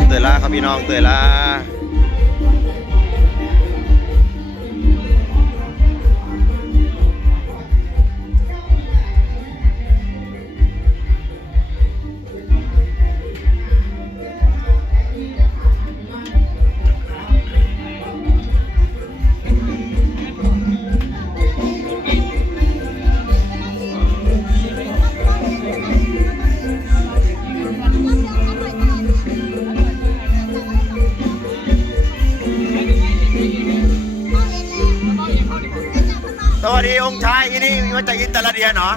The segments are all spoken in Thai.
องเตยล่าครับพี่น้องเตยล่า มาจากอินเตอร์เดียเนาะ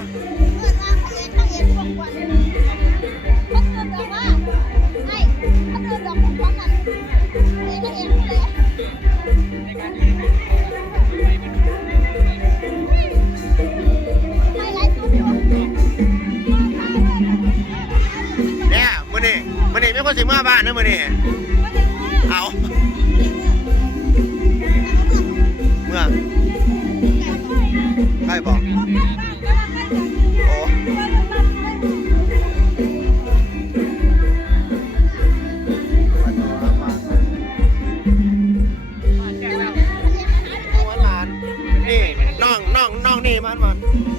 เนี่ยมื้อนี้มื้อนี้ไม่คนสิมาบ้านนะมื้อนี้ มันมัน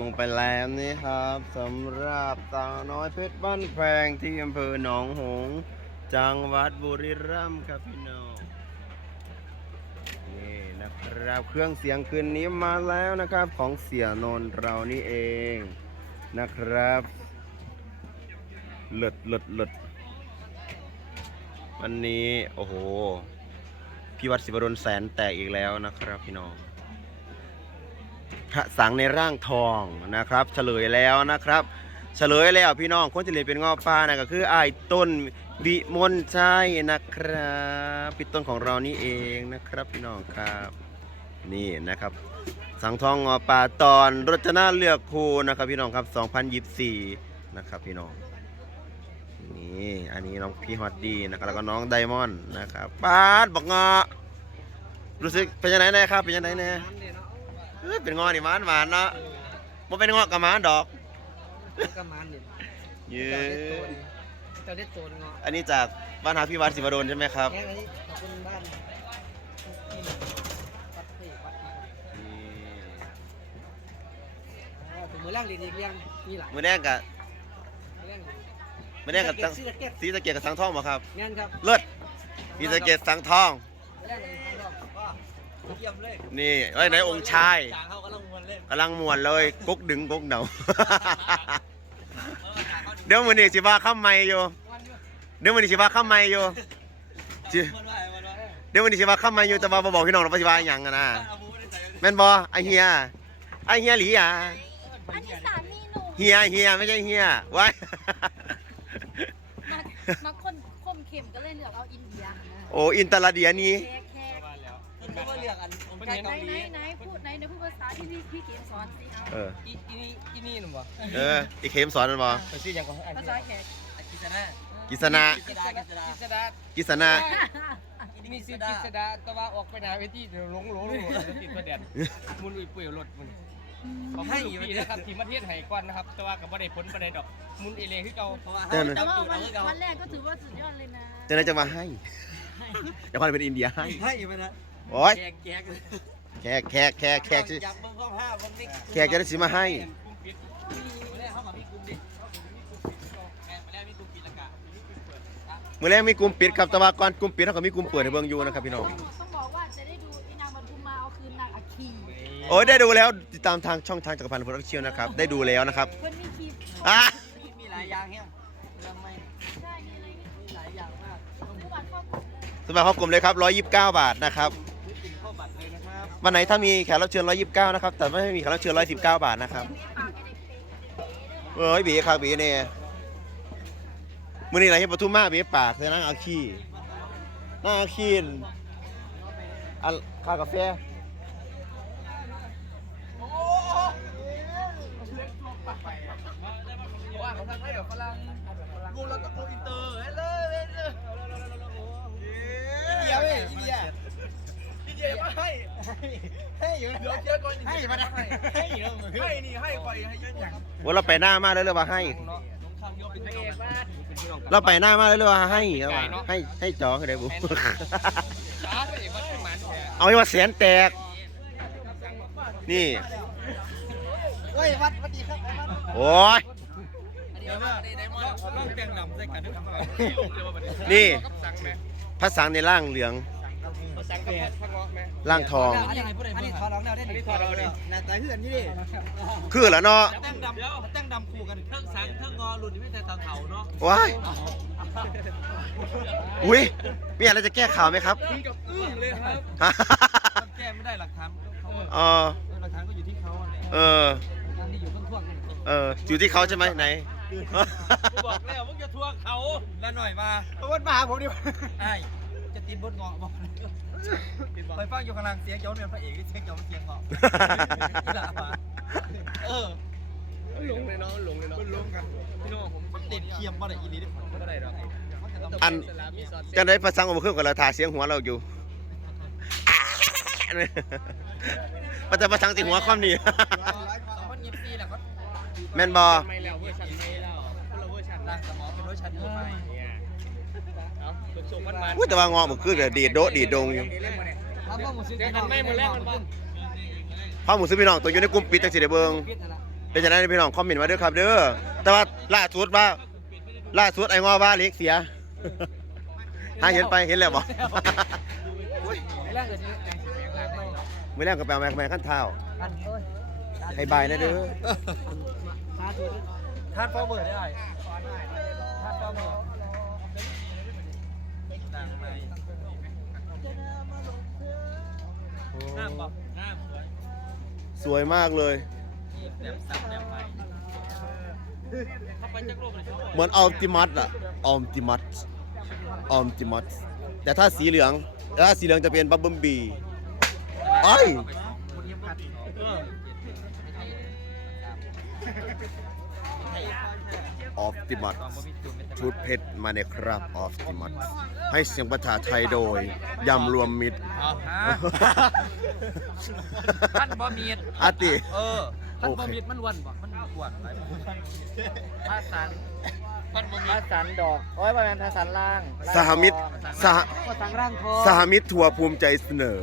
ลงไปแล้วนี่ครับสำหรับสาวน้อยเพชรบ้านแพงที่อำเภอหนองหงส์จังหวัดบุรีรัมย์ครับพี่น้องนี่นะครับเครื่องเสียงคืนนี้มาแล้วนะครับของเสียนนเรานี่เองนะครับเลิดเลิดเลิดวันนี้โอ้โหพี่วัดศิวดลแสนแตกอีกแล้วนะครับพี่น้อง ระสังในร่างทองนะครับ เฉลยแล้วนะครับ เฉลยแล้วพี่น้องคนที่เรียนเป็นงอฟ้านะก็คือไอ้ายต้นวิมลชัยนะครับพี่ต้นของเรานี่เองนะครับพี่น้องครับนี่นะครับ สังทองงอปลาตอนรจนาเลือกครูนะครับพี่น้องครับ 2024 นะครับพี่น้องนี่อันนี้น้องพี่ฮอตดีนะครับแล้วก็น้องไดมอนด์นะครับปาดบอกงอรู้สึกเป็นยังไงน่ครับเป็นยังไงแน่ เอ้ยเป็นงอนี่หมานหวานเนาะมันเป็นงอกกับหมานดอกก็มันนี่เย้เจ้าได้โจรเงาะอันนี้จากบ้านหาพี่วัดศิวดลใช่ไหมครับแค่นี้ขอบคุณบ้านที่ปัดที่ปัดที่นี่ถึงมือแรกเรียนอีกเรื่องนี่หลายมือแรกกับมือแรกมือแรกกับสังซีสเก็ตสีสะเกตกับสังทองบ่ครับงานครับเลิศสีสะเกตสังทองมือแรกเลยก็ เยี่ยมเลยนี่ไว้ในองค์ชายจางเขากำลังมวนเล่นกำลังมวนเลยกุ๊กดึงกุ๊กเหนาเดี๋ยวมือนี้สิว่าข้ามไม่อยู่วันนี้เดี๋ยวมือนี้สิว่าข้ามไม่อยู่จิมันว่ามันว่าเดี๋ยวมือนี้สิว่าข้ามไม่อยู่แต่ว่าบ่บอกพี่น้องเราว่าสิว่าอหย่างกันนะอาบูได้ใส่แม่นบ่ไอเฮียไอเฮียหลีอะอันนี้สามีหนูเฮียเฮียไม่ใช่เฮียไว้ มามาคนคมเข็มก็เลยเหลือกเอาอินเดียโอ้อินตาลาเดียนี่แค่ แค่บ้านแล้วมันก็ว่าเรื่องอันผมไปใช่เกาไหนหลีไหนไหนพูดไหนไหนพูดภาษาที่พี่พี่เกมสอนสิเอาเออ อีอีนี่อีนี่หนุ่มบ่เอออีเคมสอนมันบ่ไปซื้อยังก่อนอันภาที่ษาแขกกิษณะกิษณะกิษณะกิษณะกิษณะมีซื้อกิษณะแต่ว่าออกไปหน้าเวทีเดี๋ยวหลงหลงหลงติดประเด็นมุนอุ้ยปุ้ยรถมันให้อยู่ดีนะครับทีมประเทศไห้ก่อนนะครับ แต่ว่ากับบ่ได้ผลประเด็นดอกมุนเอเลคือเก่าเจ้านะแต่ว่าวันวันแรกก็ถือว่าสุดยอดเลยนะ เจ้านะจะมาให้เดี๋ยวคนเป็นอินเดียให้ให้ไปนะ โอ้ยแกกแกกแขกแขกแขกแขกสิอยากเบิ่งข้อผ้ามันนี่แขกจะได้สิมาให้ไม่ได้เข้ามามีกลุ่มดิแม่ไม่ได้มีกลุ่มกินละกะมื้อแรกมีกลุ่มปิดครับแต่ว่าก่อนกลุ่มปิดเขาก็มีกลุ่มเปิดให้เบิ่งอยู่นะครับพี่น้อง ต้องต้องบอกว่าจะได้ดูไอ้นางบรรทุมมาเอาคืนนางอาคีโอ้ยได้ดูแล้วติดตามทางช่องทางจักรพันธ์โปรดักชั่นนะครับ ได้ดูแล้วนะครับคนมีคีอะ มีหลายอย่างแฮมทำไมใช่มีอะไรนี่มีหลายอย่างมากทุกวันครอบครัวเลย สมัครเข้ากลุ่มเลยครับ 129 บาทนะครับ วันไหนถ้ามีแขกรับเชิญ 129 นะครับ แต่ไม่มีแขกรับเชิญ 119 บาทนะครับมีปากไอ้เอ้ยบีครับบีเนี่ยมือนี่อะไรที่ปทุมมาบีปากใช่นั่งเอาขี้นั่งเอาขี้อันคากาแฟ ให้มาได้ให้เยอะให้นี่ให้ไปให้เยอะอย่างว่าเราไปหน้ามาแล้วเรียกว่าให้สงครามโยกเป็นพระเอกบ้านเราไปหน้ามาแล้วเรียกว่าให้ครับว่าให้ให้จอให้ได้บุช้าไปอีกว่าเป็นหมันแท้เอาไว้ว่าแสนแตก นี่เฮ้ยวัดวัดดีครับโอ้ยอันนี้ว่าได้ได้มาลองแต่งลำใส่กันด้วยนี่สั่งไหมพระสังในร่างเหลือง สั่งกับพังงอไหมร่างทอง อันนี้อันนี้ถอดรองเท้าได้อันนี้ถอดรองเท้าหน้าตาคือกันนี่ดิคือแล้วเนาะแต่งดำแต่งดำคู่กันเทิงสังเทิงงอรุ่นนี้ไม่แต่ตาเถาเนาะว้ายอุ้ยมีอะไรจะแก้ข่าวไหมครับถึงกับอึ้งเลยครับแก้ไม่ได้หลักฐานเขาเออหลักฐานก็อยู่ที่เขาเออทางที่อยู่ข้างท่วงนี่เอออยู่ที่เขาใช่ไหมไหนบอกแล้วมึงจะทวงเขาแล้วหน่อยมาบดมาหาผมดิไอ้ จะตีนบดเงาะบอกไปฟังอยู่ข้างล่างเสียงเจ้าเป็นพระเอกเสียงเจ้าเสียงเงาะเออหลงเลยเนาะหลงเลยเนาะหลงกันพี่น้องผมติดเคียมบ่ได้อีหลีดิบ่ได้ดอกอันจะได้พระสังออกมาขึ้นกับเราทาเสียงหัวเราอยู่มันจะพระสังติหัวความดีสองพันยี่สิบสี่แหละเขาแม่นบอไม่แล้วเวอร์ชันไม่แล้วคนละเวอร์ชันร่างสมองเป็นเวอร์ชันใหม่เนี่ยเอา สุกๆมันมันอุ้ยแต่ว่างอมันขึ้นแต่ดีดโดดดีดดงอยู่ทำบ้างหมดสิเดี๋ยวกันไม่หมดแล้วมันบ้างพ่อหมูซื้อพี่น้องตัวอยู่ในกลุ่มปิดจังสิได้เบิ่งเป็นจังได๋พี่น้องคอมเมนต์มาเด้อครับเด้อแต่ว่าล่าสุดว่าล่าสุดไอ้งอว่าเล็กเสียหาเห็นไปเห็นแล้วบ่ไอ้ร่างเกิดยังสิแรงร่างไม่ไม่แรงกับแปลแม่แม่ขั้นเท้าอันเอ้ยให้บายนะเด้อทานตัวทานฟอร์เวิร์ดได้ทานฟอร์เวิร์ดดังไป น้ำบอกน้ำสวยสวยมากเลยแนมซับแนมไปเข้าไปจากโลกเลยเขาเหมือนออมติมัตอะออมติมัตออมติมัตแต่ถ้าสีเหลืองถ้าสีเหลืองจะเป็นบับเบิ้ลบีไอ้ เออ ออฟติมัตชุดเพชรมาในครับออฟติมัตให้เสียงภาษาไทยโดย ยำรวมมิตรเอาฮะท่านบอมีดอาติ เออโอท่านเคบอมีดมันวันบ่มันอ้วนอะไรภาสันท่านบอมีดภาสันดอกโอ้ยประมาณภาสันล่าง สหมิตรสหภาสันร่างทองสหมิตรทัวร์ภูมิใจเสนอ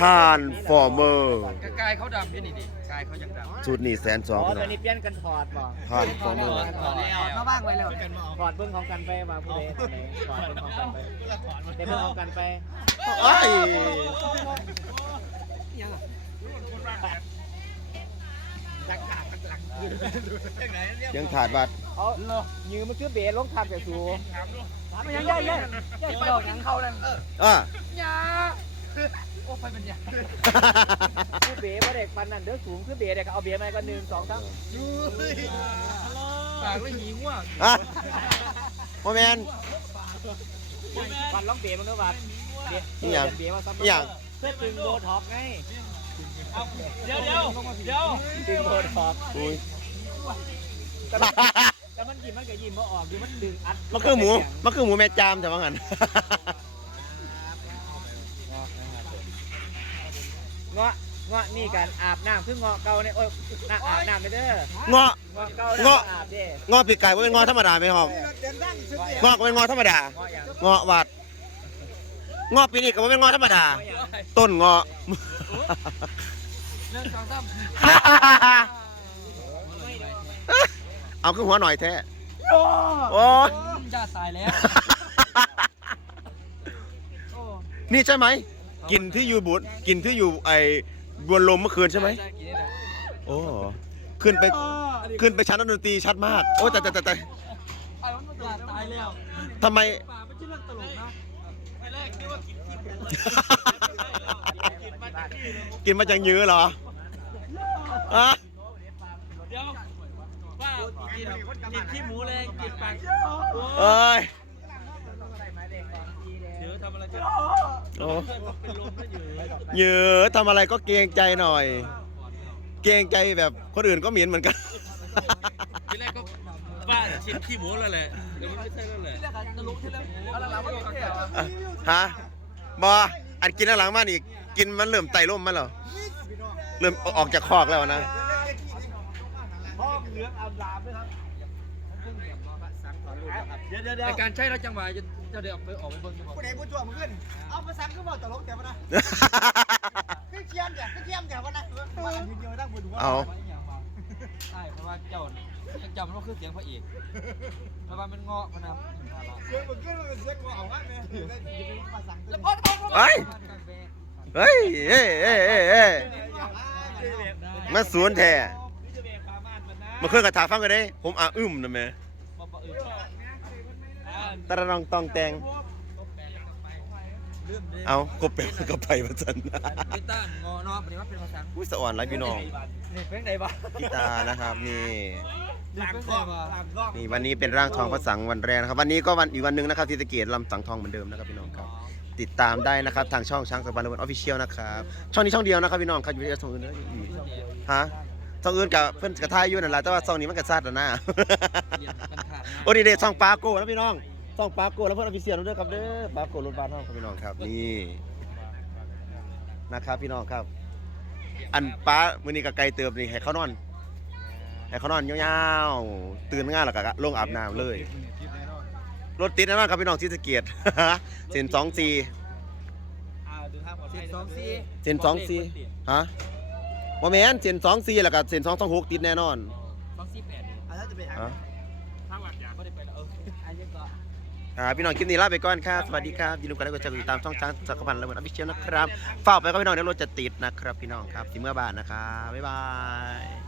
ท่านฟอร์เมอร์กายเขาดำยี่นี่ดิกายเขายังดำชุดนี้แสนสองอ๋อพี่ตน้ออนงนี้เปลี่ยนกันถอดบ่ท่านฟอร์เมอร์ถอดแล้วมาบ้างไว้แล้วถอดเบิ้งของกันไปมาผู้ใดผู้ใดถอดเบิ้งของกันไปเดี๋ยวเบิ้งของกันไปไอ้ยยังขาดบัตรเอายืมมันคือเบสลงทับแต่สูถามมันยังย่อยย่อยย่อยดอกยังเข้านั่นอะยา โอ้ไฟมันยาคือเบสว่าเด็กปันนั่นเด้อสูงคือเบสเด็กเอาเบสมาก็หนึ่งสองสามปากไม่หีง่วงอะโมแมนปันร้องเบสมันด้วยวัดเบสนี่หยังเบสว่าซ้ำนี่หยังเพื่อตึงโบท็อกไงเดี๋ยวเดี๋ยวเดี๋ยวตึงโบท็อกอุ้ยแต่มันยิ้มมันก็ยิ้มบ่ออกอยู่มันดึงอัดมันคือหมูมันคือหมูแม่จามแต่ว่างั้น เงาะเงาะนี่การอาบน้ำคือเงาะเก่าเนี่ยโอ้ยน้าอาบน้ำไปเด้อเงาะ เงาะเก่าเงาะ อาบเด้เงาะปีกไก่ว่าเป็นเงาะธรรมดาไหมครับเงาะก็เป็นเงาะธรรมดาเงาะอย่างเงาะวัดเงาะปีนี้ก็บ่เป็นเงาะธรรมดา เงาะอย่างต้นเงาะหนึ่งสองสามเอาขึ้นหัวหน่อยแท้โอ้ยจ้าตายแล้ว นี่ใช่ไหม กลินที่อยู่บุตรกลินที่อยู่ไอ้บวนลมเมื่อคืนใช่ไหมใช่กินได้เลยโอ้ขึ้นไปขึ้นไปชั้นดนตรีชัดมาก โอ้แต่แต่แต่แต่ไอ้มันตายตายแล้วทำไมป่าไม่ใช่เรื่องตลกนะไอ้แรกคิดว่ากินที่กินมาจากที่เลยกินมาจากยื้อเหรออะเดี๋ยวป้ากินกินขี้หมูแรงกินปากเอ้ยเดี๋ยวทำอะไรกันโอ้เพื่อนบอกเป็นลมก็อยู่ยื้อทำอะไรก็เกรงใจหน่อย เกรงใจแบบคนอื่นก็เหม็นเหมือนกัน ทีแรกก็ป้าชิมขี้หมูแล้วแหละเดี๋ยวมันไม่ใช่แล้วแหละที่แรกตลกที่แรกเอาละเราไม่ได้เหรอฮะบออันกินแล้วหลังมานี่กินมันเริ่มไต่ร่มมันเหรอ เริ่มออกจากคอกแล้วนะ ห้องเหลืองอารามด้วยครับเดี๋ยวเดี๋ยวเดี๋ยวในการใช้แล้วจังหวะจะ จะเดี๋ยวไปออกไปเบิ่งจะบอกผู้ใดผู้จ่วมึงขึ้น เอาภาษาก็บอกตลกแต่ว่านะคือเคียมจ้ะคือเคียมจ้ะว่านะว่าอันนี้เดียวตั้งบนหัวเอาใช่เพราะว่าเจ้าจำว่าคือเสียงพระเอกเพราะว่ามันเงาะมันนะเสียงมึงขึ้นมันเสียงกูเอามากเลยภาษาแล้วพอพอพอเฮ้ยเฮ้ยเอ้ยเอ้ยเอ้ยเอ้ยมาสวนแท้มาเครื่องกระถาฟังกันได้ ผมอะอึ้มนะแม่ ตะระนองตองแตง เอาก็เป็นก็ไปมาจันกีตาร์งอเนาะปฏิวัติเป็นภาษาอุ้ยสะอ่อนไรพี่น้องนี่เป็นไหนบ้างกีตาร์นะครับนี่หลังกล้องหลังกล้องนี่วันนี้เป็นร่างทองพระสังวันแรกนะครับ วันนี้ก็วันอีกวันหนึ่งนะครับที่สะเกตลำสังทองเหมือนเดิมนะครับพี่น้องครับ ติดตามได้นะครับทางช่องช้างสะพานวันออฟฟิเชียลนะครับช่องนี้ช่องเดียวนะครับพี่น้องครับอยู่ที่ช่องอื่นเลยฮะช่องอื่นกับเพื่อนกระทายอยู่นั่นแหละแต่ว่าช่องนี้มันกระซัดแล้วนะโอ้ดีเดช่องปาโก้นะพี่น้องช่ องปาโก้แล้วเพื่อนออฟฟิเชียลด้วยครับเด้อปาโก้รถบ้านห้องครับพี่น้องครับนี่นะครับพี่น้องครับ อันป้ามื้อนี้ก็ไกลเติบนี่ให้เขานอนให้เขานอนยาวๆตื่นง่ายแล้วก็ลงอาบน้ำเลย รถติดแน่นอนครับพี่น้องที่สะเกียดเส้นสองสี่สิบสองสี่เส้นสองสี่ฮะว่าแมนเส้นสองสี่แล้วก็เส้นสองสองหกติดแน่นอนสองสี่แปดอันนั้นจะเป็นฮะ ถ้าวัดอยากก็ได้ไปแล้วเออ อันนี้ก็ อ่าพี่น้องคลิปนี้ลาไปก่อนครับ สวัสดีครับอย่าลืมกดไลค์กดแชร์กดติดตามช่องช้างสักพันธ์และเหมือนอภิเชียนะครับฝากไปก็พี่น้องเดี๋ยวรถจะติดนะครับพี่น้องครับที่เมื่อบ้านนะครับบ๊ายบาย